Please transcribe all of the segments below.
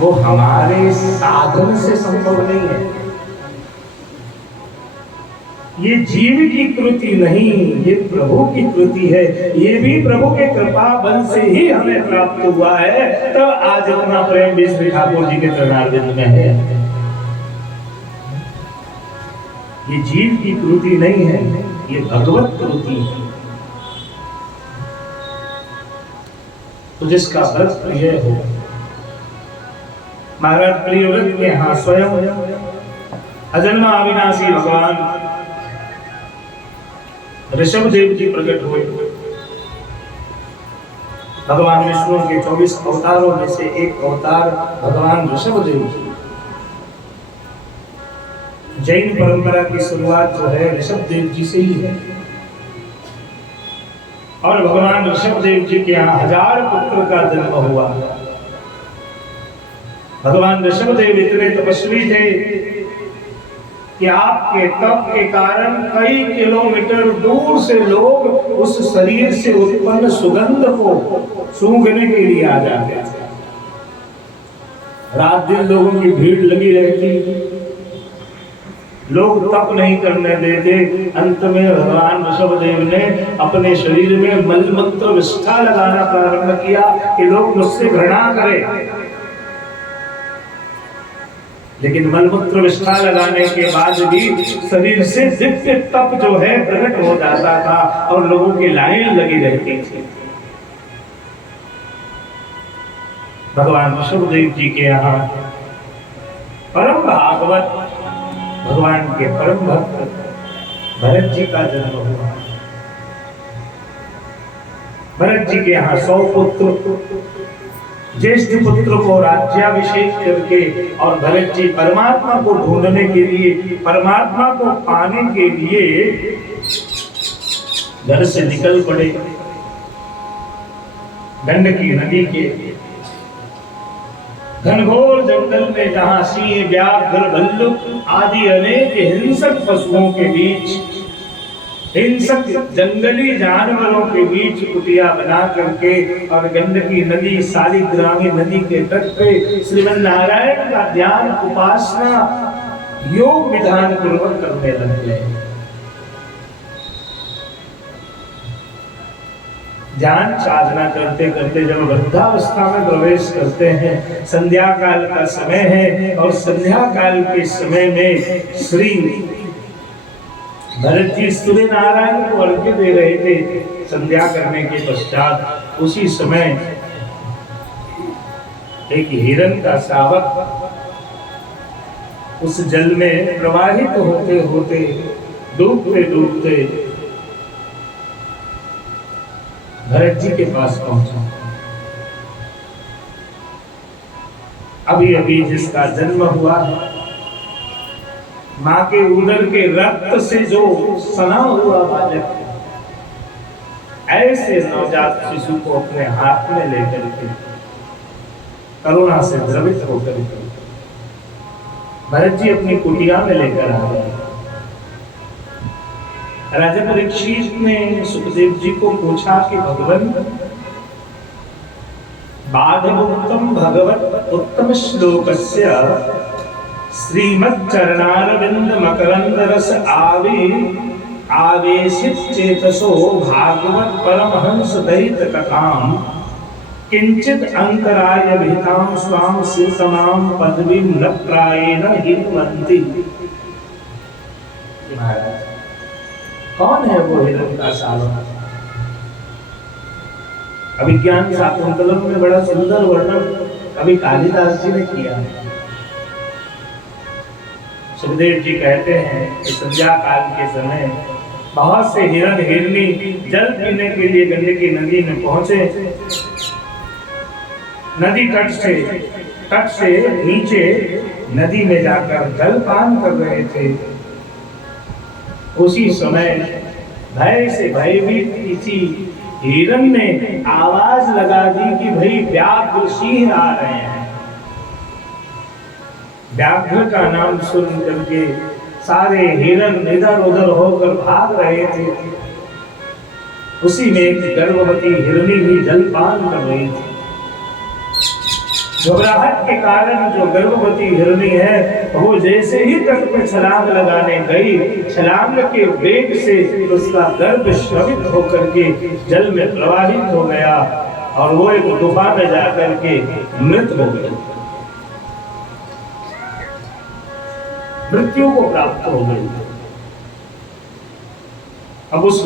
वो हमारे साधन से संभव नहीं है। ये जीव की कृति नहीं, ये प्रभु की कृति है। ये भी प्रभु के कृपा बल से ही हमें प्राप्त हुआ है। तो आज अपना प्रेम भी श्री ठाकुर जी के चरणारविंद में है। ये जीव की कृति नहीं है, ये भगवत कृति है। तो जिसका व्रत प्रिय हो, महाराज प्रियव्रत के यहाँ स्वयं अजन्मा अविनाशी भगवान ऋषभ देव जी प्रकट हुए। भगवान विष्णु के 24 अवतारों में से एक अवतार भगवान ऋषभ देव जी। जैन परंपरा की शुरुआत जो है ऋषभ देव जी से ही है। और भगवान ऋषभ देव जी के यहाँ 1000 पुत्र का जन्म हुआ। भगवान ऋषभ देव इतने तपस्वी थे कि आपके तप के कारण कई किलोमीटर दूर से लोग उस शरीर से उत्पन्न सुगंध को सूंघने के लिए आ जाते थे। रात दिन लोगों की भीड़ लगी रहती, लोग तप नहीं करने देते। अंत में भगवान ऋषभदेव ने अपने शरीर में मलमूत्र विष्ठा लगाना प्रारंभ किया कि लोग मुझसे घृणा करें। लेकिन मलमूत्र विष्ठा लगाने के बाद भी शरीर से दिव्य तप जो है प्रकट हो जाता था और लोगों की लाइन लगी रहती थी। भगवान ऋषभदेव जी के यहाँ परम भागवत भगवान के परम भक्त भरत जी का जन्म हुआ। भरत जी के यहाँ 100 पुत्र, ज्येष्ठ पुत्र को राज्याभिषेक करके और भरत जी परमात्मा को ढूंढने के लिए, परमात्मा को पाने के लिए घर से निकल पड़े। गंडकी नदी के घनघोर जंगल में जहां सिंह, व्याघ्र, भल्लुक आदि अनेक हिंसक पशुओं के बीच, हिंसक जंगली जानवरों के बीच कुटिया बना करके और गंडकी नदी, शालिग्रामी नदी के तट पे श्रीमन नारायण का ध्यान, उपासना, योग विधान पूर्वक करने लग गए। ध्यान साधना करते करते जब वृद्धावस्था में प्रवेश करते हैं, संध्या काल का समय है और संध्या काल के समय में श्री भरत जी सूर्य नारायण को अर्घ्य दे रहे थे। संध्या करने के पश्चात उसी समय एक हिरण का शावक उस जल में प्रवाहित होते होते, डूबते डूबते भरत जी के पास पहुंचा। अभी अभी जिसका जन्म हुआ है, मां के उदर के रक्त से जो सना हुआ बालक, ऐसे नवजात शिशु को अपने हाथ में लेकर के करुणा से द्रवित होकर के भरत जी अपनी कुटिया में लेकर आ गए। राजा परीक्षित ने सुखदेव जी को पूछा कि भगवान, बाधमुक्तम भगवत उत्तम श्लोकस्य श्रीमच्चरणारविंद मकरंद रस आवेशित चेतसो भागवत परमहंस दयित कथाम किंचित अंतराय विहिताम स्वाम शिवतमाम पदवीं न प्रायेण हिन्वन्ति। कौन है वो हिरण का शावक? अभिज्ञान शाकुंतलम में बड़ा सुंदर वर्णन कवि कालिदास जी ने किया है। सुखदेव जी कहते हैं कि संध्या काल के समय बहुत से हिरण हिरनी जल पीने के लिए गंडकी नदी में पहुंचे। नदी तट से नीचे नदी में जाकर जल पान कर रहे थे। उसी समय भय से भयभीत किसी हिरण ने आवाज लगा दी कि भाई व्याघ्र सिंह आ रहे हैं। व्याघ्र का नाम सुन करके सारे हिरण इधर उधर होकर भाग रहे थे। उसी में एक गर्भवती हिरनी भी जलपान कर रही थी। घबराहट के कारण जो गर्भवती हिरणी है वो जैसे ही तट पे छलांग लगाने गई, छलांग के वेग से उसका गर्भ श्रवित होकर के जल में प्रवाहित हो गया और वो एक गुफा में जाकर के मृत हो गई, मृत्यु को प्राप्त हो गई। अब उस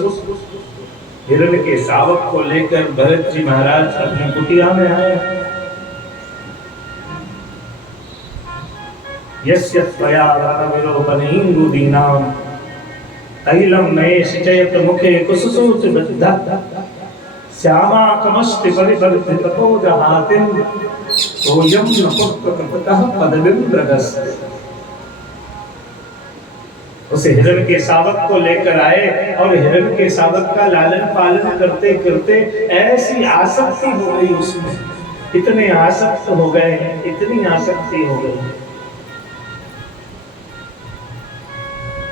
हिरण के शावक को लेकर भरत जी महाराज अपनी कुटिया में आए। यस्य त्वया विलोपनीन्दुदीनां तैलं नये सिचयत मुखे कुसुसूच बद्धा श्यामा कमस्ति परिवर्तितो जहातिं सोयं नपुत्तकपतः पदविन्द्रगस्य। उस हिरण के शावक को लेकर आए और हिरण के शावक का लालन पालन करते करते ऐसी आसक्ति हो गई उसमें, इतने आसक्त हो गए, इतनी आसक्ति हो गई।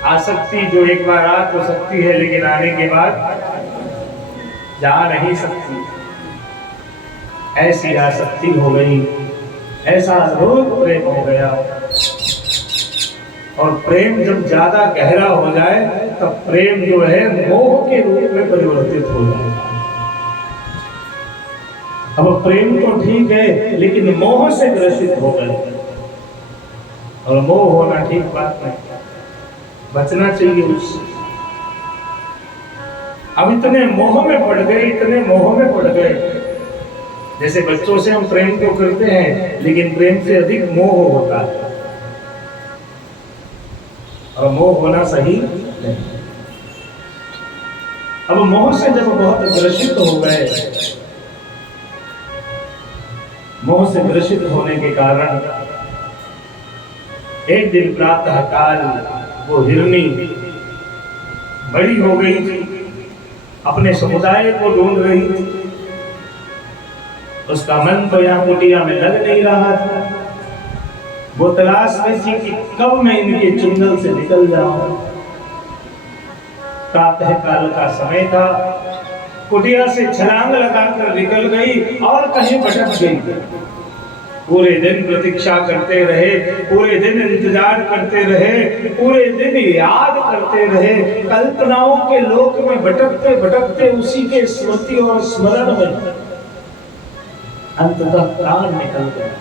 आसक्ति जो एक बार आ तो सकती है लेकिन आने के बाद जा नहीं सकती, ऐसी आसक्ति हो गई, ऐसा रोग प्रेम हो गया। और प्रेम जब ज्यादा गहरा हो जाए तब प्रेम जो है मोह के रूप में परिवर्तित हो जाए। अब प्रेम तो ठीक है लेकिन मोह से ग्रसित हो गए, और मोह होना ठीक बात नहीं, बचना चाहिए उससे। अब इतने मोह में पड़ गए, इतने मोह में पड़ गए। जैसे बच्चों से हम प्रेम तो करते हैं लेकिन प्रेम से अधिक मोह होता है, और मोह होना सही नहीं। अब मोह से जब बहुत ग्रसित हो गए, मोह से ग्रसित होने के कारण एक दिन प्रातः काल वो हिरणी बड़ी हो गई थी, अपने समुदाय को ढूंढ रही थी। उसका मन तो यहाँ कुटिया में लग नहीं रहा था। वो तलाश में थी कि कब मैं इनके चुंगल से निकल जाऊं। प्रातः काल का समय था, कुटिया से छलांग लगाकर निकल गई और कहीं भटक गई। पूरे दिन प्रतीक्षा करते रहे, पूरे दिन इंतजार करते रहे, पूरे दिन याद करते रहे, कल्पनाओं के लोक में भटकते भटकते उसी के स्मृति और स्मरण में अंततः प्राण निकल गया।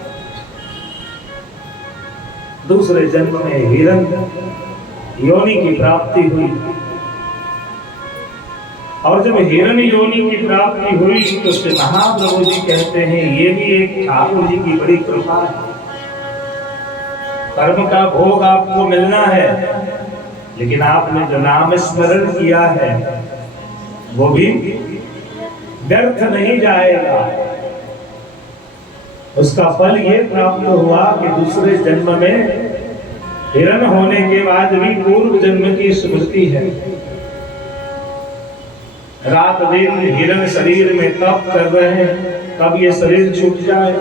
दूसरे जन्म में हिरण योनि की प्राप्ति हुई, और जब हिरण योनि की प्राप्ति हुई तो श्री महाप्रभु जी कहते हैं ये भी एक ठाकुर जी की बड़ी कृपा है। कर्म का भोग आपको मिलना है लेकिन आपने जो नाम स्मरण किया है वो भी व्यर्थ नहीं जाएगा। उसका फल ये प्राप्त हुआ कि दूसरे जन्म में हिरण होने के बाद भी पूर्व जन्म की स्मृति है। रात दिन हिरण शरीर में तप कर रहे हैं, कब ये शरीर छूट जाए,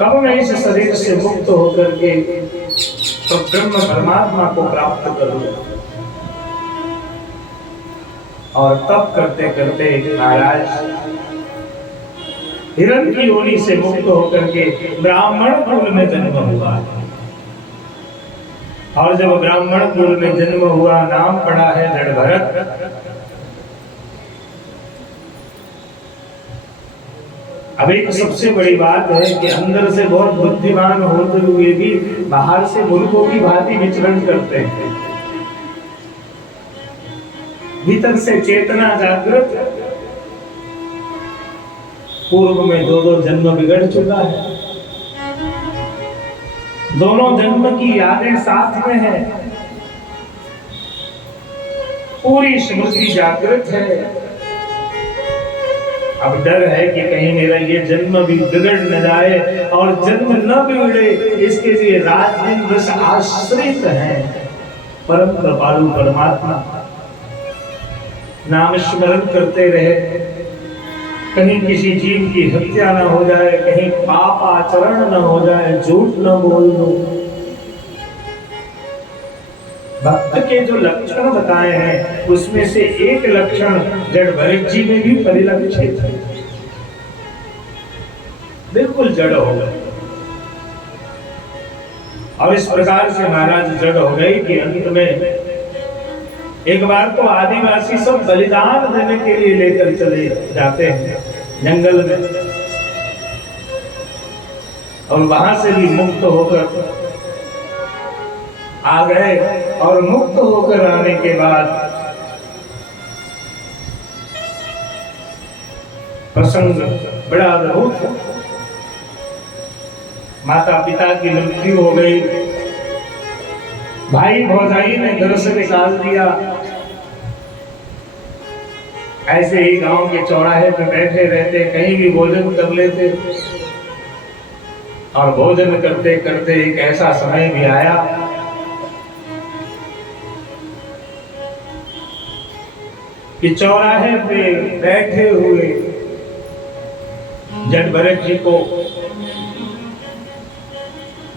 कब मैं इस शरीर से मुक्त होकर के तो ब्रह्म परमात्मा को प्राप्त करूं। और तप करते करते महाराज हिरण की योनि से मुक्त होकर के ब्राह्मण कुल में जन्म हुआ। और जब ब्राह्मण कुल में जन्म हुआ, नाम पड़ा है जड़भरत। अब एक सबसे बड़ी बात है कि अंदर से बहुत बुद्धिमान होते हुए भी बाहर से मूर्खों की भांति विचरण करते हैं। भीतर से चेतना जागृत, पूर्व में दो जन्म बिगड़ चुका है, दोनों जन्म की यादें साथ में है, पूरी स्मृति जागृत है। अब डर है कि कहीं मेरा ये जन्म भी बिगड़ न जाए, और जन्म न बिगड़े इसके लिए रात दिन बस आश्रित है परम कृपालु परमात्मा। नाम स्मरण करते रहे, कहीं किसी जीव की हत्या न हो जाए, कहीं पाप आचरण न हो जाए, झूठ न बोल दो। भक्त के जो लक्षण बताए हैं उसमें से एक लक्षण जड़भरत जी में भी परिलक्षित है। बिल्कुल जड़ हो गए। और इस प्रकार से महाराज जड़ हो गई कि अंत में एक बार तो आदिवासी सब बलिदान देने के लिए लेकर चले जाते हैं जंगल में, और वहां से भी मुक्त होकर आ गए। और मुक्त होकर आने के बाद प्रसंग बड़ा अद्भुत। माता पिता की मृत्यु हो गई, भाई भौजाई ने घर से निकाल दिया। ऐसे ही गांव के चौराहे पे बैठे रहते, कहीं भी भोजन कर लेते। और भोजन करते करते एक ऐसा समय भी आया कि चौराहे पे बैठे हुए जट भरत जी को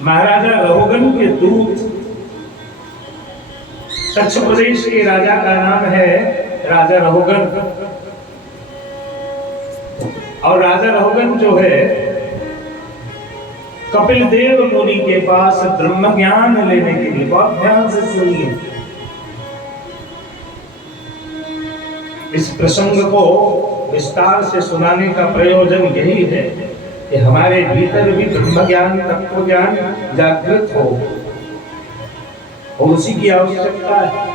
महाराजा रहुगन के दूत, कच्छ प्रदेश के राजा का नाम है राजा रहुगन, और राजा रहुगन जो है कपिल देव मुनि के पास ब्रह्म ज्ञान लेने के लिए, बहुत ध्यान से सुनिए इस प्रसंग को विस्तार से सुनाने का प्रयोजन यही है कि हमारे भीतर भी ब्रह्म ज्ञान, तत्व ज्ञान जागृत हो, और उसी की आवश्यकता है।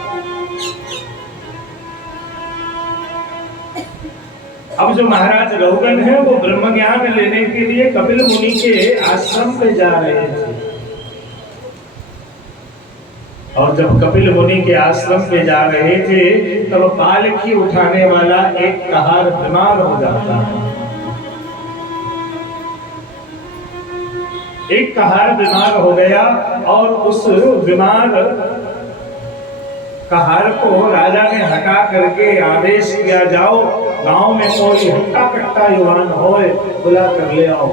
अब जो महाराज रहुगन है वो ब्रह्म ज्ञान लेने के लिए कपिल मुनि के आश्रम पे जा रहे थे। और जब कपिल मुनि के आश्रम पे जा रहे थे तब पालकी उठाने वाला एक कहार बीमार हो जाता है। एक कहार बीमार हो गया और उस बीमार कहार को राजा ने हटा करके आदेश किया, जाओ गांव में कोई हट्टा कट्टा युवान होए बुला कर ले आओ।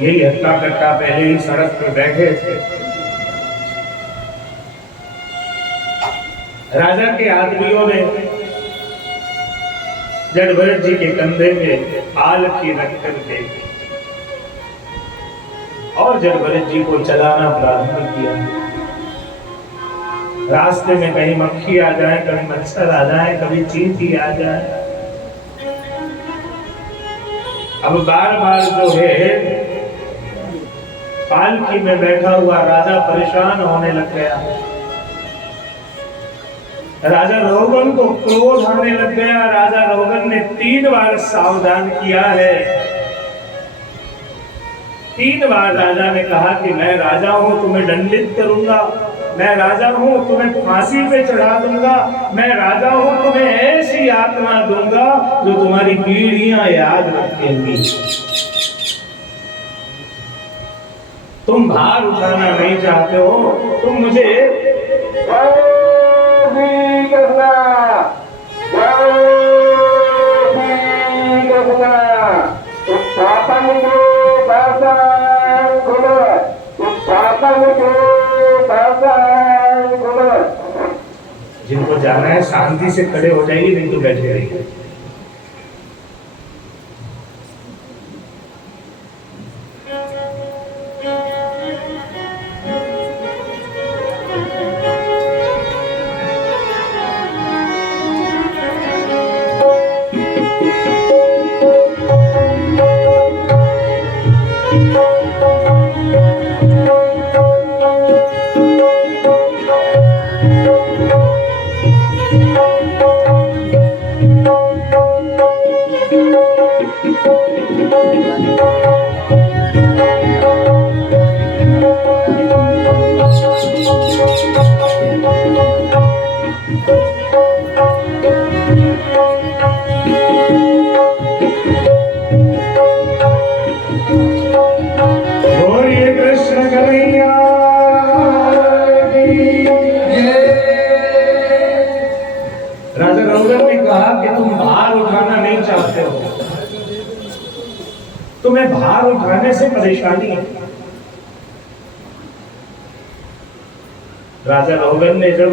यही हट्टा कट्टा पहले ही सड़क पर बैठे थे। राजा के आदमियों ने जट भरत जी के कंधे में पालकी रख करके और जट भरत जी को चलाना प्रारंभ किया। रास्ते में कहीं मक्खी आ जाए, कभी मच्छर आ जाए, कभी चींटी आ जाए। अब बार बार जो है पालकी में बैठा हुआ राजा परेशान होने लग गया। राजा रहुगन को क्रोध आने लग गया। राजा रहुगन ने 3 बार सावधान किया है। 3 बार राजा ने कहा कि मैं राजा हूं, तुम्हें दंडित करूंगा, मैं राजा हूं, तुम्हें फांसी पे चढ़ा दूंगा, मैं राजा हूं, तुम्हें ऐसी यातना दूंगा जो तुम्हारी पीढ़ियां याद रखेंगी। तुम भार उठाना नहीं चाहते हो, तुम मुझे जिनको जाना है शांति से खड़े हो जाइए, नहीं तो बैठे रहिए। तुम्हें भार उठाने से परेशानी है। राजा रहुगन ने जब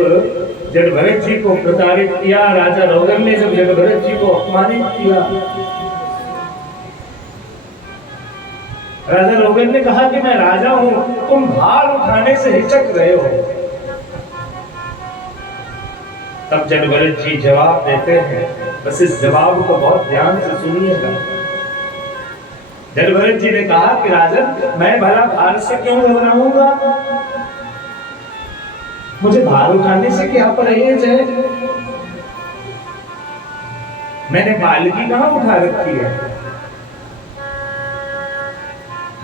जट भरत जी को प्रताड़ित किया, राजा रहुगन ने जब जट भरत जी को अपमानित किया, राजा रोगन ने कहा कि मैं राजा हूं, तुम भार उठाने से हिचक रहे हो। तब जड़भरत जी जवाब देते हैं, बस इस जवाब को बहुत ध्यान से सुनिएगा। जड़भरत जी ने कहा कि राजन, मैं भला भार से क्यों घबराऊंगा? मुझे भार उठाने से क्या परहेज है? मैंने पालकी कहां उठा रखी है?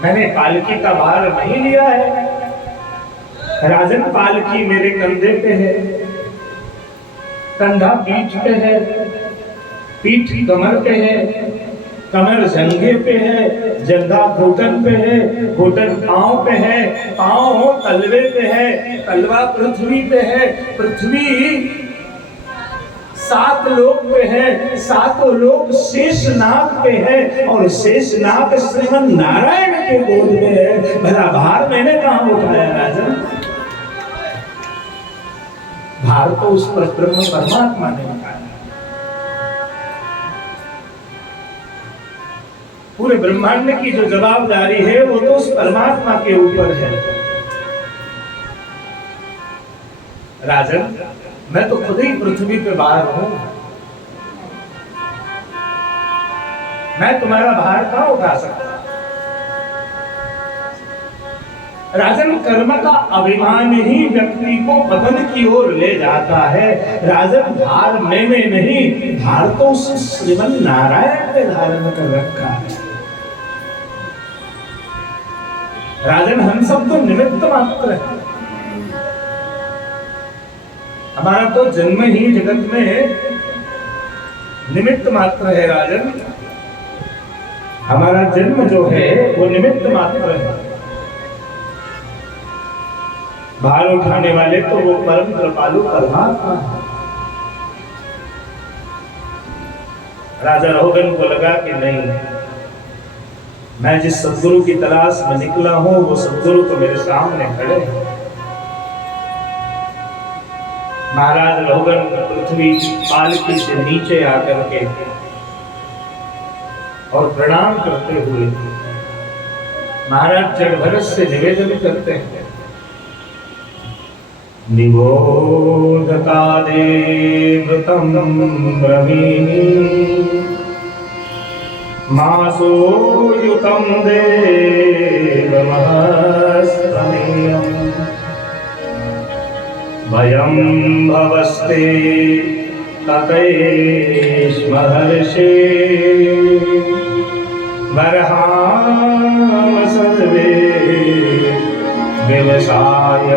मैंने पालकी का भार नहीं लिया है। राजन, पालकी मेरे कंधे पे है, कंधा पीठ पे है, पीठ कमर पे है, कमर जंघे पे है, जंघा घुटन पे है, घुटन पांव पे है, पांव तलवे पे है, तलवा पृथ्वी पे है, पृथ्वी 7 लोक पे है, 7 लोक शेषनाग पे है, और शेषनाग श्रीमन नारायण के गोद में है। भला भार मैंने कहां उठाया राजन? भार तो उस पर ब्रह्म परमात्मा ने उठाया। पूरे ब्रह्मांड की जो जवाबदारी है वो तो उस परमात्मा के ऊपर है। राजन, मैं तो खुद ही पृथ्वी पे बाहर हूं, मैं तुम्हारा भार कहां उठा सकता? राजन, कर्म का अभिमान ही व्यक्ति को पतन की ओर ले जाता है। राजन, भार मैंने नहीं, भार तो उस श्रीमन नारायण ने धारण कर रखा है। राजन, हम सब तो निमित्त मात्र हैं। हमारा तो जन्म ही जगत में निमित्त मात्र है। राजन, हमारा जन्म जो है वो निमित्त मात्र है। भार उठाने वाले तो वो परम कृपालु परमात्मा है। राजा रोगन को लगा कि नहीं, मैं जिस सद्गुरु की तलाश में निकला हूं वो सद्गुरु तो मेरे सामने खड़े हैं। महाराज रोगन पृथ्वी पालकी से नीचे आकर के और प्रणाम करते हुए महाराज जड़भरत से निवेदन करते हैं, निबोधता देवतम ब्रवीमि मासो युतम देवमहस्तमेयम् भयं भवस्ते ततैष्म हर्षे बर्हाम सर्वे व्यवसाय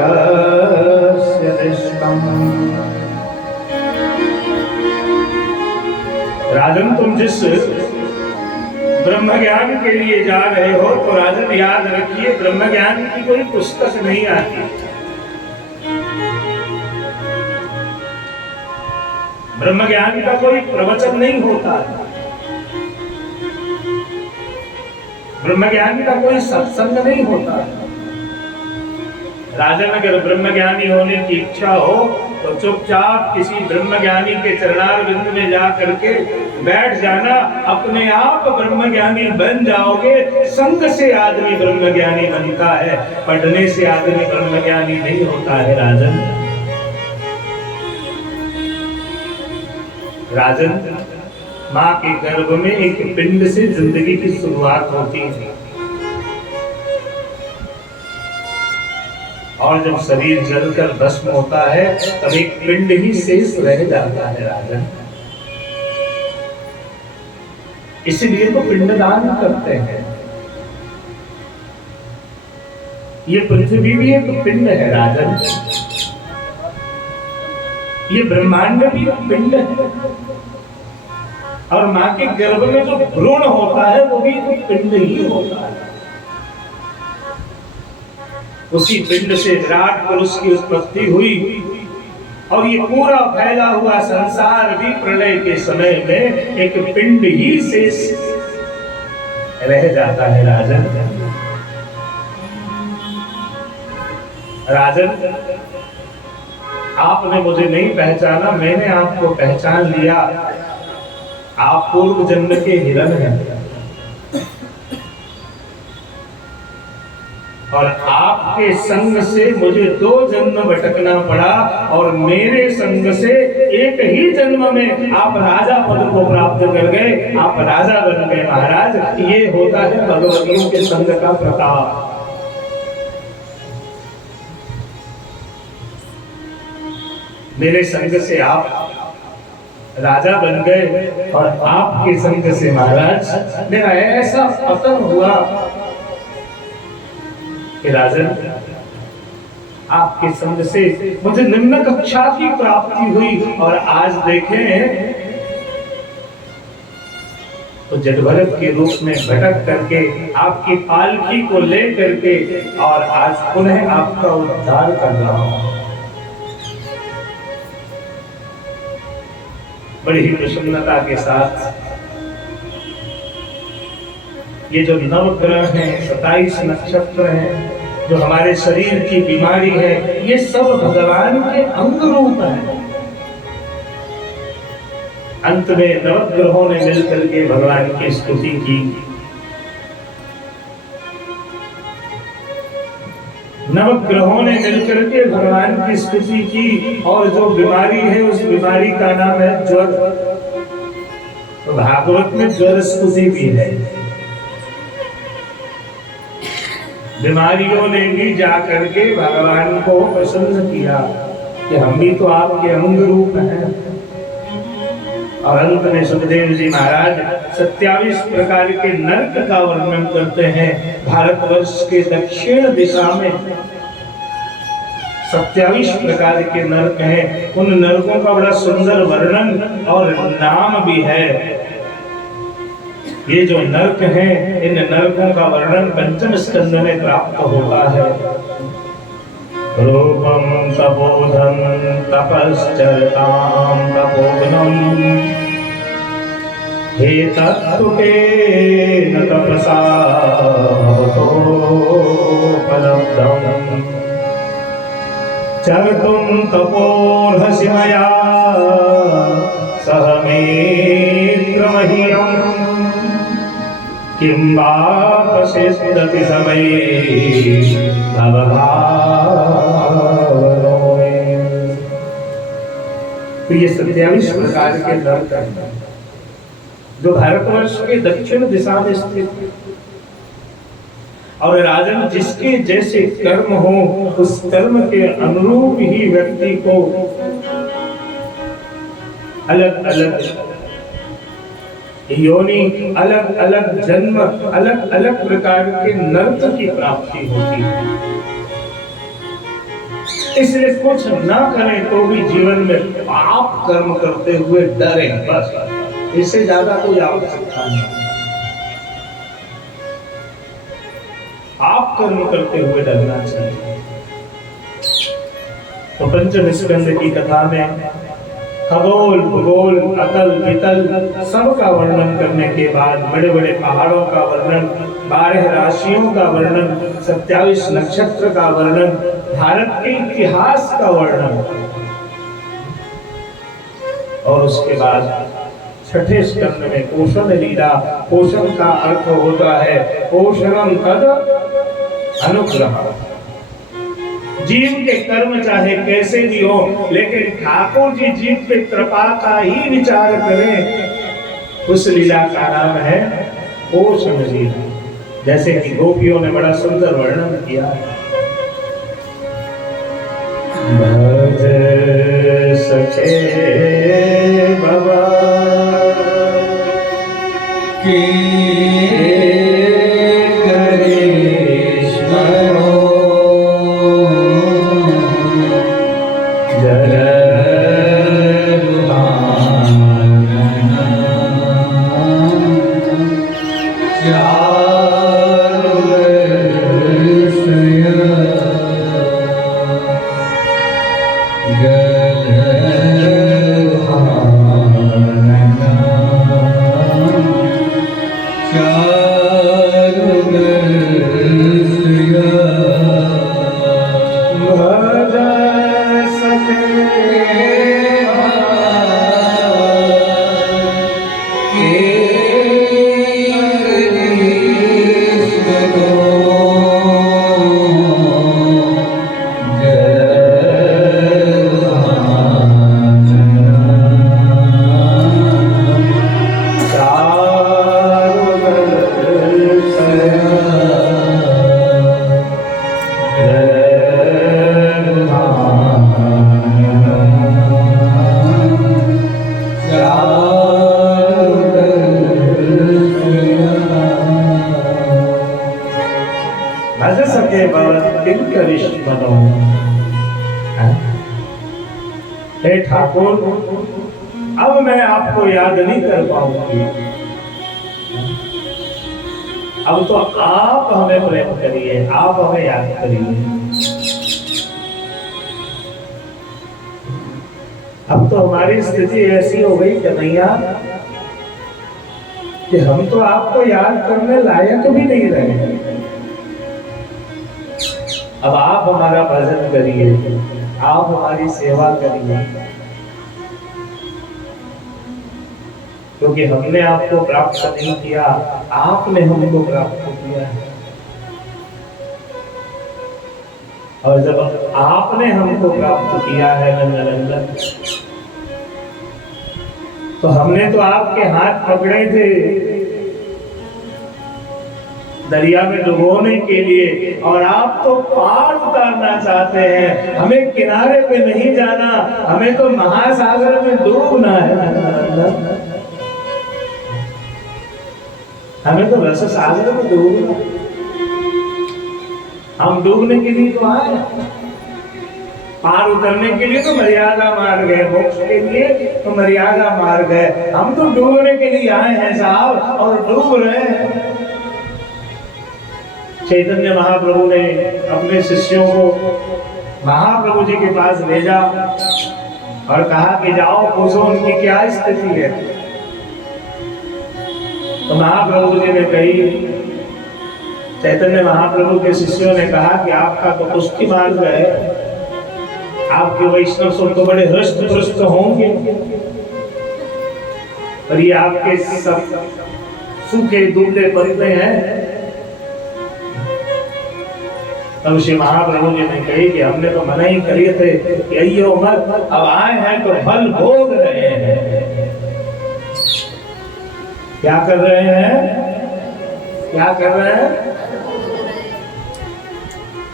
राजन, तुम जिस ब्रह्म ज्ञान के लिए जा रहे हो तो राजन याद रखिए, ब्रह्म ज्ञान की कोई पुस्तक नहीं आती, ब्रह्म ज्ञान का कोई प्रवचन नहीं होता, ब्रह्म ज्ञान का कोई सत्संग नहीं होता। राजन, अगर ब्रह्मज्ञानी होने की इच्छा हो तो चुपचाप किसी ब्रह्मज्ञानी के चरणारविंद में जा करके बैठ जाना, अपने आप ब्रह्मज्ञानी बन जाओगे। संग से आदमी ब्रह्मज्ञानी बनता है, पढ़ने से आदमी ब्रह्मज्ञानी नहीं होता है। राजन, राजन, मां के गर्भ में एक पिंड से जिंदगी की शुरुआत होती थी, और जब शरीर जलकर भस्म होता है तब एक पिंड ही शेष रह जाता है। राजन, इसलिए तो पिंडदान करते हैं। ये पृथ्वी भी एक पिंड है राजन, ये ब्रह्मांड भी एक पिंड है, और मां के गर्भ में जो भ्रूण होता है वो भी एक पिंड ही होता है। उसी पिंड से विराट पुरुष की उत्पत्ति हुई, और ये पूरा फैला हुआ संसार भी प्रलय के समय में एक पिंड ही शेष रह जाता है। राजन, राजन, आपने मुझे नहीं पहचाना, मैंने आपको पहचान लिया। आप पूर्व जन्म के हिरण हैं। और आपके संग से मुझे 2 जन्म भटकना पड़ा और मेरे संग से एक ही जन्म में आप राजा पद को प्राप्त कर गए, आप राजा बन गए महाराज। ये होता है भगवतियों के संग का प्रताप। मेरे संग से आप राजा बन गए और आपके संग से महाराज मेरा ऐसा पतन हुआ कि राजन आपके संग से मुझे निम्न कक्षा की प्राप्ति हुई और आज देखें तो जडभरत के रूप में भटक करके आपकी पालकी को ले करके और आज पुनः आपका उद्धार कर रहा हूं। बड़ी ही प्रसन्नता के साथ ये जो नवग्रह हैं, 27 नक्षत्र हैं, जो हमारे शरीर की बीमारी है, ये सब भगवान के अंग रूप हैं। अंत में नवग्रहों ने मिलकर के भगवान की स्तुति की। नवग्रहों ने मिलकर के भगवान की स्तुति की और जो बीमारी है उस बीमारी का नाम है ज्वर। तो भागवत में ज्वर स्तुति भी है। बीमारियों ने भी जाकर के भगवान को प्रसन्न किया कि हम भी तो आपके अंग रूप हैं। और अंत में सुखदेव जी महाराज 27 प्रकार के नरक का वर्णन करते हैं। भारतवर्ष के दक्षिण दिशा में 27 प्रकार के नरक हैं। उन नरकों का बड़ा सुंदर वर्णन और नाम भी है। ये जो नरक हैं, इन नरकों का वर्णन पंचम स्कंद में प्राप्त होता है। रूपम तपोधन तपश्चरतां तपोवनम् हे तत्तुकेन तपसा भवतोपलब्धम् चर्तुं तपोर्हसि मया सह मित्रमह्यम् किं वा पश्यति समये भवभावनो में। तो ये 27 प्रकार के नरक हैं जो भारतवर्ष के दक्षिण दिशा में स्थित है। और राजन जिसके जैसे कर्म हो उस कर्म के अनुरूप ही व्यक्ति को अलग अलग योनि, अलग अलग जन्म, अलग अलग प्रकार के नरक की प्राप्ति होती है। इसलिए कुछ ना करें तो भी जीवन में पाप कर्म करते हुए डरे, बस इससे ज्यादा कोई आवश्यकता नहीं। आप कर्म करते हुए डरना चाहिए। तो पंचम स्कंद की कथा में खगोल भूगोल अतल वितल सबका वर्णन करने के बाद बड़े बड़े पहाड़ों का वर्णन, 12 राशियों का वर्णन, 27 नक्षत्र का वर्णन, भारत के इतिहास का वर्णन और उसके बाद छठे स्कंद में पोषण लीला। पोषण का अर्थ होता है पोषणम तद अनुग्रह। जीव के कर्म चाहे कैसे भी हो, लेकिन ठाकुर जी जीव पे कृपा का ही विचार करें, उस लीला का नाम है पोषण लीला। जैसे कि गोपियों ने बड़ा सुंदर वर्णन किया। भज सखे बाबा की भज सके भरत किंकरिष्ठ बनो। हे ठाकुर, अब मैं आपको याद नहीं कर पाऊंगी, अब तो आप हमें प्रेम करिए, आप हमें याद करिए। अब तो हमारी स्थिति ऐसी हो गई कन्हैया कि हम तो आपको याद करने लायक भी नहीं रहे। अब आप हमारा भजन करिए, आप हमारी सेवा करिए, क्योंकि हमने आपको प्राप्त नहीं किया, आपने हमको प्राप्त किया है। और जब आपने हमको प्राप्त किया है नंदनंदन, तो हमने तो आपके हाथ पकड़े थे दरिया में डुबोने के लिए, और आप तो पार उतारना चाहते हैं। हमें किनारे पे नहीं जाना, हमें तो महासागर में डूबना है। हमें तो रस सागर में डूबना, हम डूबने के लिए तो आए, पार उतरने के लिए तो मर्यादा मार गए, मोक्ष के लिए तो मर्यादा मार गए, हम तो डूबने के लिए आए हैं साहब, और डूब रहे हैं। चैतन्य महाप्रभु ने अपने शिष्यों को महाप्रभु जी के पास भेजा और कहा कि जाओ पूछो उनकी क्या स्थिति है। तो महाप्रभु जी ने कही, चैतन्य महाप्रभु के शिष्यों ने कहा कि आपका तो पुष्टि मार्ग है, आपके वैष्णव सब तो बड़े हृष्ट पुष्ट होंगे, पर ये आपके सब सूखे दुबले पतले हैं। तब श्री महाप्रभु जी ने कही कि हमने तो मना ही करे थे कि अयो मत, अब आए हैं तो फल भोग रहे हैं। क्या कर रहे हैं, क्या कर रहे हैं?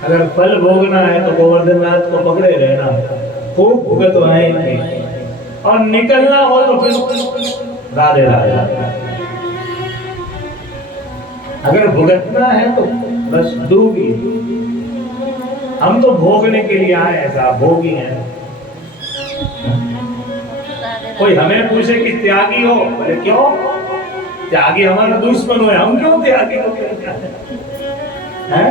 अगर फल भोगना है तो गोवर्धन नाथ को पकड़े रहना, खूब भुगत आएंगे, और निकलना हो तो फिर राधे राधे। अगर भुगतना है तो बस डूबी। हम तो भोगने के लिए आए हैं साहब, भोगी हैं। कोई हमें पूछे कि त्यागी हो, बोले क्यों? त्यागी हमारा दुश्मन है, हम क्यों त्यागी हैं?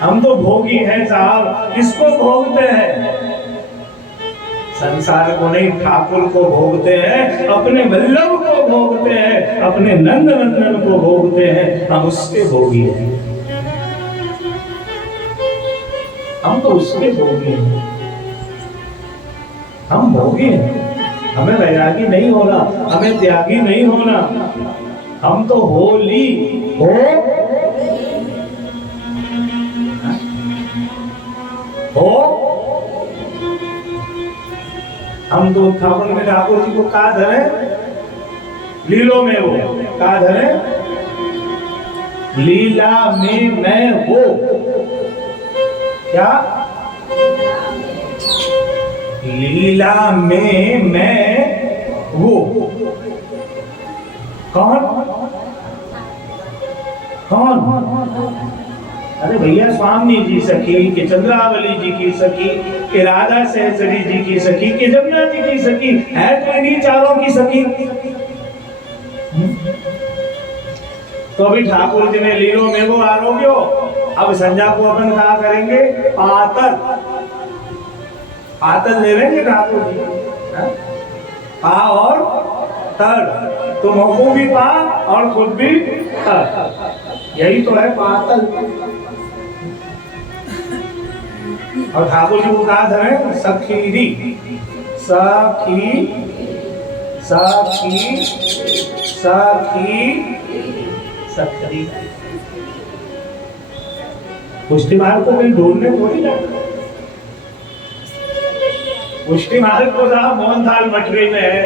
हम तो भोगी हैं साहब। किसको भोगते हैं? संसार को नहीं, ठाकुर को भोगते हैं, अपने वल्लभ को भोगते हैं, अपने नंद नंदन को भोगते हैं। हम उसके भोगी हैं, हम तो उसके भोगी हैं, हम भोगी हैं। हमें वैरागी नहीं होना, हमें त्यागी नहीं होना, हम तो होली हो हम तो उत्थापन में ठाकुर जी को का धरे, लीलो में वो का धरे, लीला में मैं वो। क्या? लीला में मैं वो। कौन कौन? अरे भैया, स्वामी जी सखी कि चंद्रावली जी की सखी कि राधा सहचरी जी की सखी कि जमुना जी की सखी है, तो इन्हीं चारों की सखी। तो अभी ठाकुर जी ने लीलो में वो आरोग्यो। अब संध्या को अपन कहा करेंगे पातल, पातल ले लेंगे ठाकुर जी। पा और तर, तुम को भी पा और खुद भी तर, यही तो है पातल। और ठाकुर जी को कहा धरे सखीरी, सखी सखी सखी सखी। पुष्टि मार्ग को कहीं ढूंढने थोड़ी जाता, पुष्टि मार्ग को साहब मोहनथाल मठरी में है।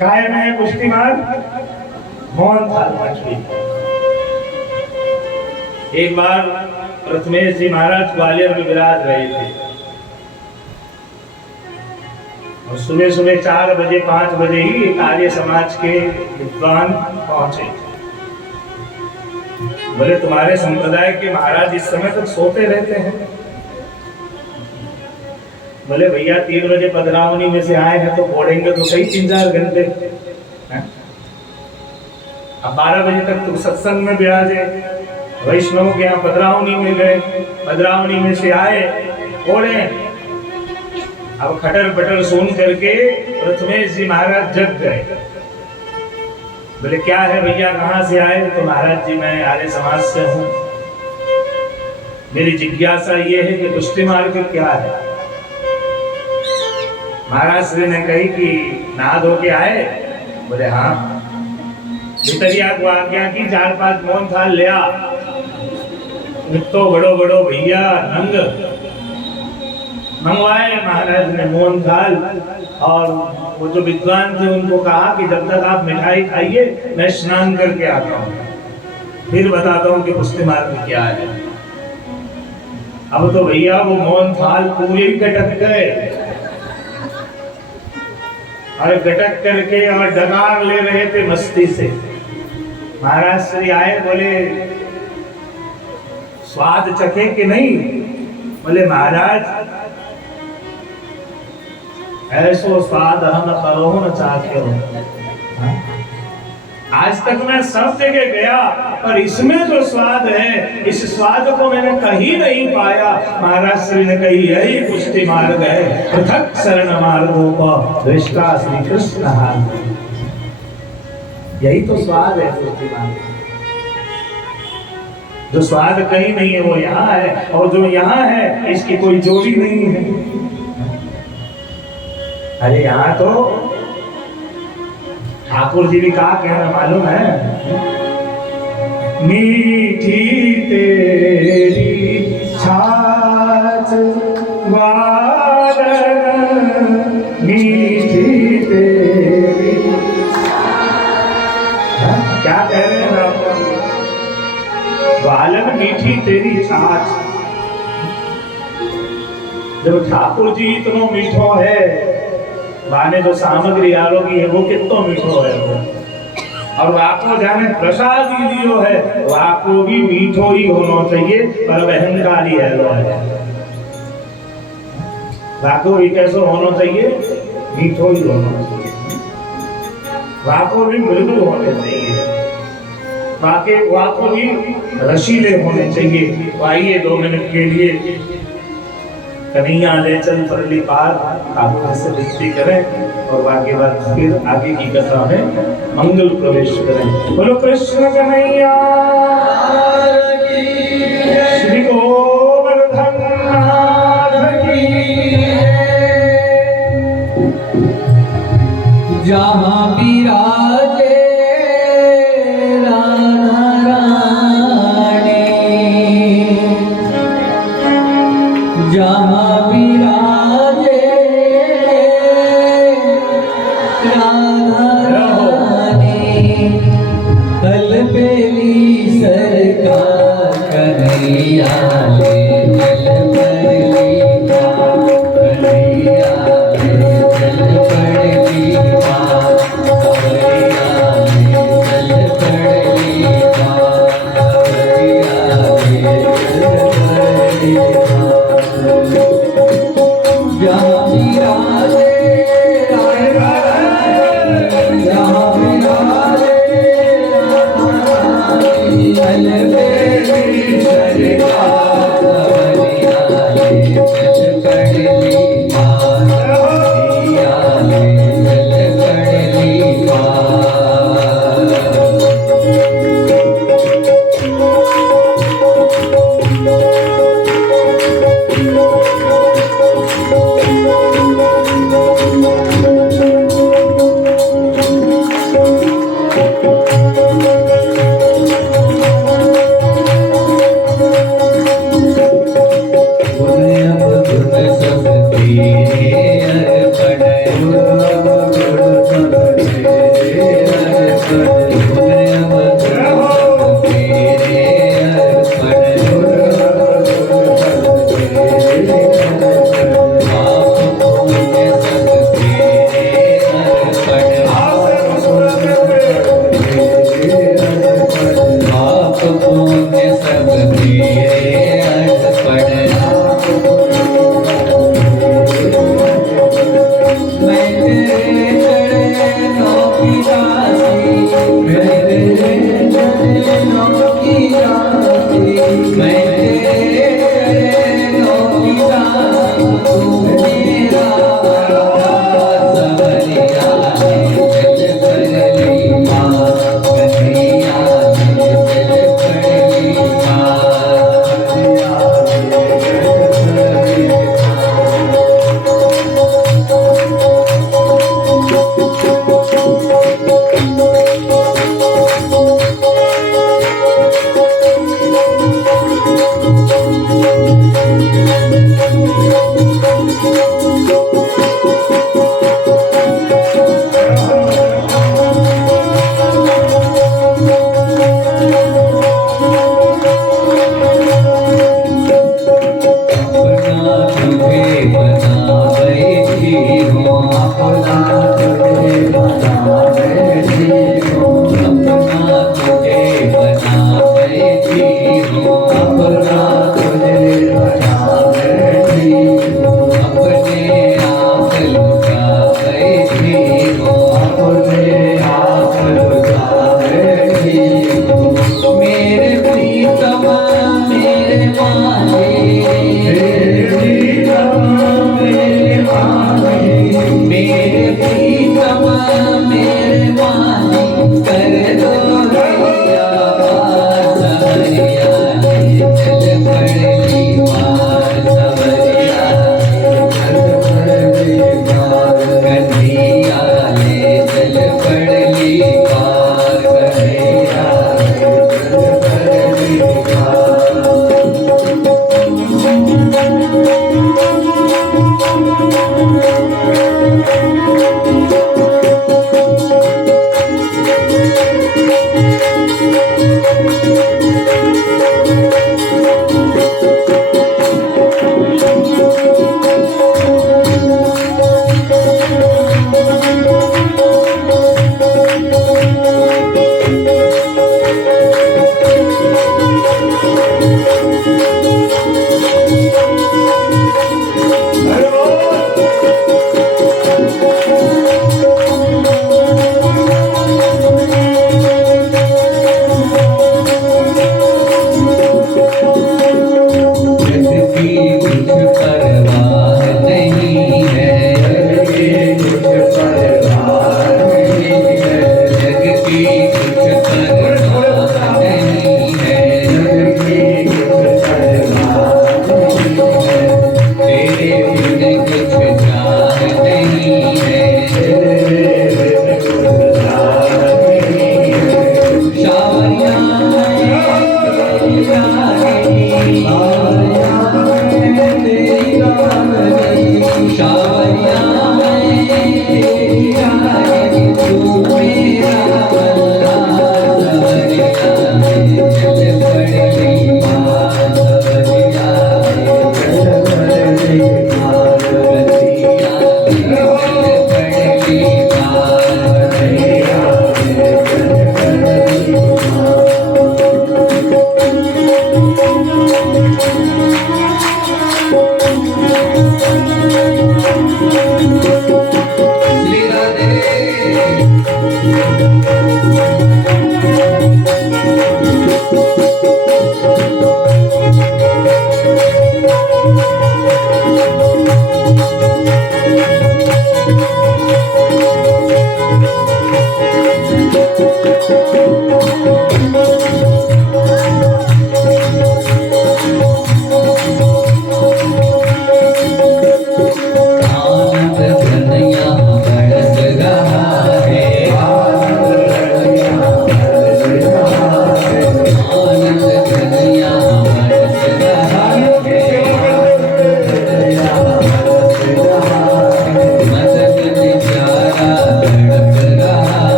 काय में है पुष्टि मार्ग? मोहनथाल मठरी। एक बार प्रथमेश जी महाराज ग्वालियर में विराज रहे थे, और सुबह सुबह 4 बजे 5 बजे ही आर्य समाज के विद्वान पहुंचे। बोले तुम्हारे संप्रदाय के महाराज इस समय तक सोते रहते हैं? बोले भैया 3 बजे पदरावनी में से आए हैं तो पढ़ेंगे तो सही 3-4 घंटे। अब 12 बजे तक तुम सत्संग में विराजे, वैष्णव के यहाँ पदरावनी में गए, पदरावनी में से आए, पढ़े। अब खटर पटर सुन करके प्रथमेश जी महाराज जग गए। बोले क्या है भैया, कहाँ से आए? तो महाराज जी मैं आर्य समाज से हूँ, मेरी जिज्ञासा ये है कि पुष्टि मार्ग क्या है। महाराज श्री ने कही कि नहा धो के आए? बोले हाँ। भितरिया को आज्ञा की 4-5 मोहन थाल ले आ। तो बड़ो बड़ो भैया नंग मंगवाए महाराज ने मोहन थाल। और वो जो विद्वान थे उनको कहा कि जब तक आप मिठाई खाइए मैं स्नान करके आता हूँ, फिर बताता हूँ कि पुष्टि मार्ग क्या है। अब तो भैया वो मोहन थाल पूरे ही गटक गए और गटक करके और डगार ले रहे थे मस्ती से। महाराज श्री आए, बोले स्वाद चखे कि नहीं? बोले महाराज ऐसो स्वाद हम करो न चाहते हो। आज तक मैं सब जगह गया पर इसमें जो स्वाद है, इस स्वाद को मैंने कहीं नहीं पाया। महाराज श्री ने कही यही पुष्टि मार्ग है, पृथक शरण मार्गों दृष्टा श्री कृष्ण। यही तो स्वाद है पुष्टि मार्ग। जो स्वाद कहीं नहीं है वो यहाँ है, और जो यहाँ है इसकी कोई जोड़ी नहीं है। अरे यहाँ तो ठाकुर जी भी कहा कहना मालूम है, मीठी तेरी छाछ वालन, मीठी तेरी। क्या कह रहे हैं आप? वालन मीठी तेरी छाछ। जब ठाकुर जी इतनो मीठो है, माने जो सामग्री आरोगी है वो कितना मीठो है वो। और वाको जाने प्रसाद ही दियो है, वाको भी मीठो ही होना चाहिए, पर अहंकारी है लो है। वाको भी कैसे होना चाहिए? मीठो ही होना चाहिए। वाको भी मृदु होने चाहिए, वाको भी रसीले होने चाहिए। आइए 2 मिनट के लिए कन्हैया ले चल परली पार ठाकुर से विनती करें और बाकी बात फिर आगे की कथा में मंगल प्रवेश करें। बोलो कृष्ण कन्हैया श्री गोवर्धन नाथ की। जहाँ विराजे राधा रानी, जहाँ विराजे राधा रानी, कल बेली सरकार कन्हैया ले चल पड़ली माँ, कन्हैया ले चल पड़ली माँ, कन्हैया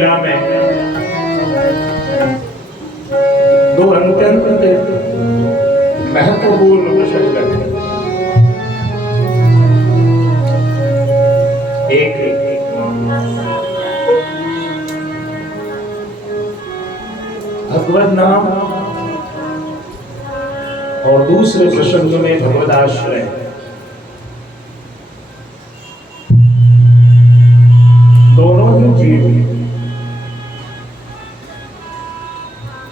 लीला में दो अत्यंत महत्वपूर्ण प्रसंग हैं। एक भगवत नाम और दूसरे प्रसंग में भगवदाश्रय। दोनों ही जीव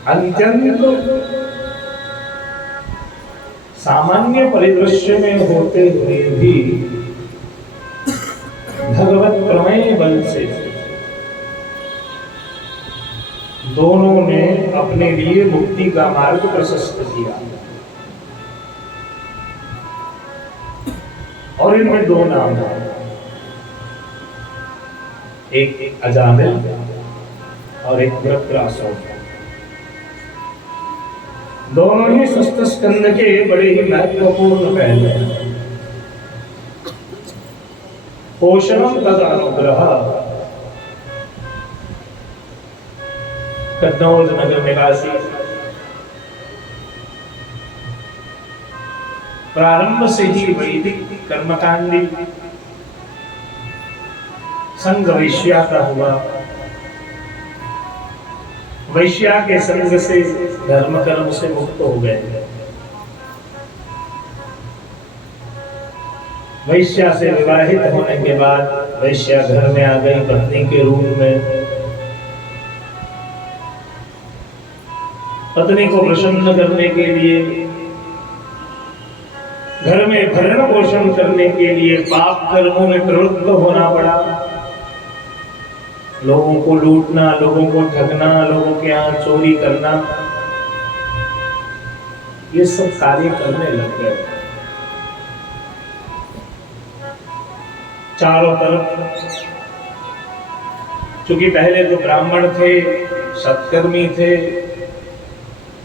अत्यंत सामान्य परिदृश्य में होते हुए भी भगवत प्रमेय बल से दोनों ने अपने लिए मुक्ति का मार्ग प्रशस्त किया। और इनमें दो नाम हैं, एक अजामिल और एक वृत्रासुर। दोनों ही षष्ठ स्कंद के बड़े ही महत्वपूर्ण पहलू हैं। पोषणम तद अनुग्रह। कन्नौज नगर निवासी प्रारंभ से ही वैदिक कर्मकांडी संग वैश्या का हुआ। वैश्या के संग से धर्म कर्म से मुक्त हो गए। वैश्या से विवाहित होने के बाद वैश्या घर में आ गई पत्नी के रूप में। पत्नी को प्रसन्न करने के लिए, घर में भरण पोषण करने के लिए पाप कर्मों में प्रवृत्त होना पड़ा। लोगों को लूटना, लोगों को ठगना, लोगों के यहाँ चोरी करना, ये सब कार्य करने लग गए। चारों तरफ, क्योंकि पहले जो ब्राह्मण थे, सत्कर्मी थे,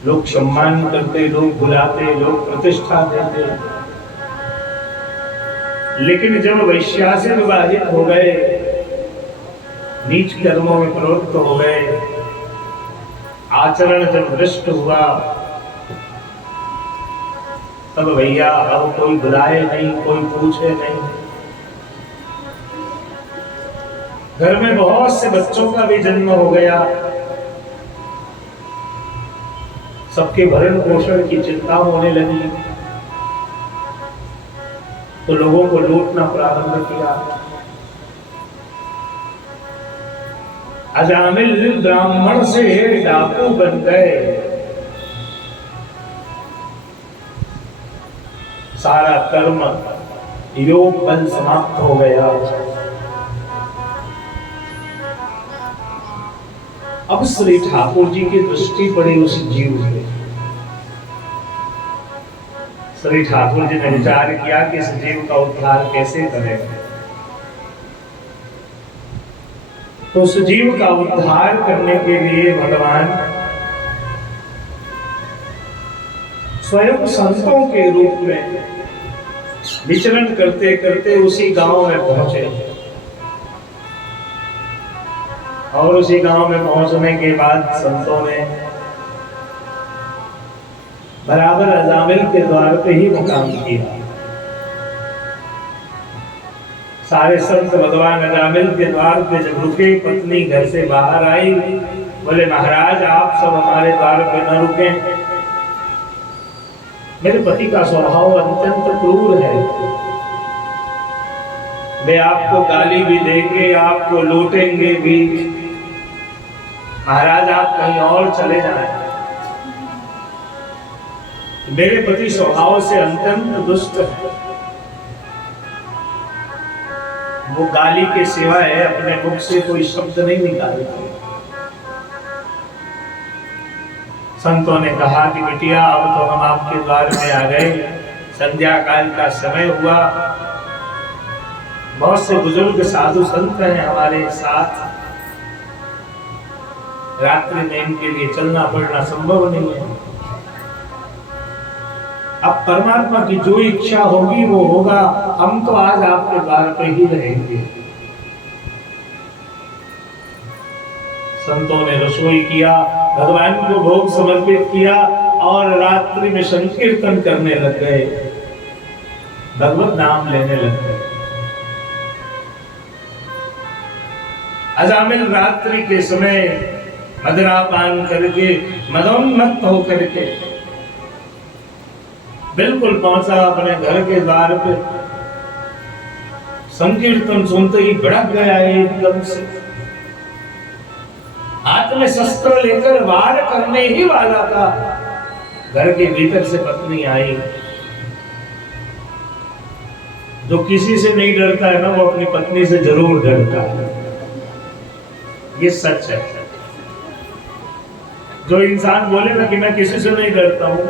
लोग सम्मान करते, लोग बुलाते, लोग प्रतिष्ठा देते। लेकिन जब वैश्या से विवाहित हो गए, नीच कर्मों में प्रवृत्त हो गए, आचरण जब भ्रष्ट हुआ, तब भैया अब कोई बुलाए नहीं, कोई पूछे नहीं। घर में बहुत से बच्चों का भी जन्म हो गया। सबके भरण पोषण की चिंता होने लगी, तो लोगों को लूटना प्रारंभ किया। अजामिल ब्राह्मण से डाकू बन गए। सारा कर्म योग बल समाप्त हो गया। अब श्री ठाकुर जी की दृष्टि पड़ी उस जीव पे। श्री ठाकुर जी ने विचार किया कि इस जीव का उद्धार कैसे करें। तो उस जीव का उद्धार करने के लिए भगवान स्वयं संतों के रूप में विचरण करते करते उसी गांव में पहुंचे। और उसी गांव में पहुंचने के बाद संतों ने बराबर अजामिल के द्वार पे ही मुकाम किया। सारे संत भगवान अजामिल के द्वार पे जब रुके, पत्नी घर से बाहर आई, बोले महाराज आप सब हमारे द्वार पे न रुके, मेरे पति का स्वभाव अत्यंत क्रूर है। वे आपको गाली भी देंगे, आपको लूटेंगे भी। महाराज आप कहीं और चले जाएं। मेरे पति स्वभाव से अत्यंत दुष्ट है। वो गाली के सिवाय अपने मुख से कोई शब्द नहीं निकालते। संतों ने कहा कि बिटिया अब तो हम आपके द्वार में आ गए, संध्या काल का समय हुआ, बहुत से बुजुर्ग साधु संत हैं हमारे साथ, रात्रि में इनके लिए चलना पड़ना संभव नहीं है। अब परमात्मा की जो इच्छा होगी वो होगा, हम तो आज आपके द्वार पर ही रहेंगे। संतों ने रसोई किया, भगवान को भोग समर्पित किया और रात्रि में संकीर्तन करने लग गए, भगवत नाम लेने लग गए। अजामिल रात्रि के समय मदिरा पान करके मदोन्मत्त होकर के बिल्कुल पहुंचा अपने घर के द्वार पे। संकीर्तन सुनते ही भड़क गया एकदम से, हाथ में शस्त्र लेकर वार करने ही वाला था। घर के भीतर से पत्नी आई। जो किसी से नहीं डरता है ना, वो अपनी पत्नी से जरूर डरता है, ये सच है। जो इंसान बोले ना कि मैं किसी से नहीं डरता हूं,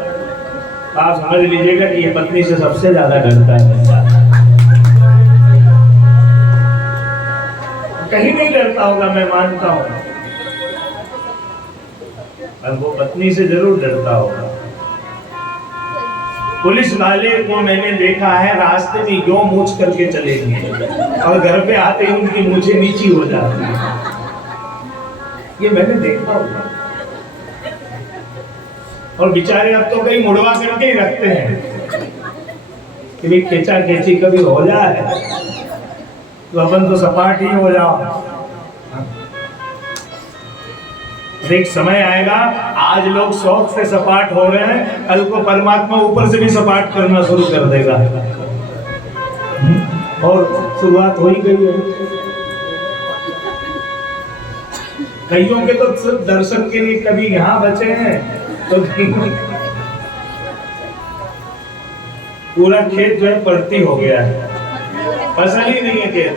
आप समझ लीजिएगा कि ये पत्नी से सबसे ज्यादा डरता है। कहीं नहीं डरता होगा, मैं मानता हूं, पर वो पत्नी से जरूर डरता होगा। पुलिस वाले को मैंने देखा है रास्ते में यूं मूंछ करके चलेंगे और घर पे आते ही उनकी मूंछें नीची हो जाती है, ये मैंने देखा होगा। और बेचारे अब तो कहीं मुड़वा करके ही रखते हैं कि भी खींचा खींची कभी हो जाए तो अपन तो सपाट ही हो जाओ। एक समय आएगा, आज लोग शौक से सपाट हो रहे हैं, कल को परमात्मा ऊपर से भी सपाट करना शुरू कर देगा। और शुरुआत हो ही गई है। कईयों के तो सिर्फ दर्शन के लिए कभी यहाँ बचे हैं, तो पूरा खेत जो है पड़ती हो गया है, फसल ही नहीं है खेत।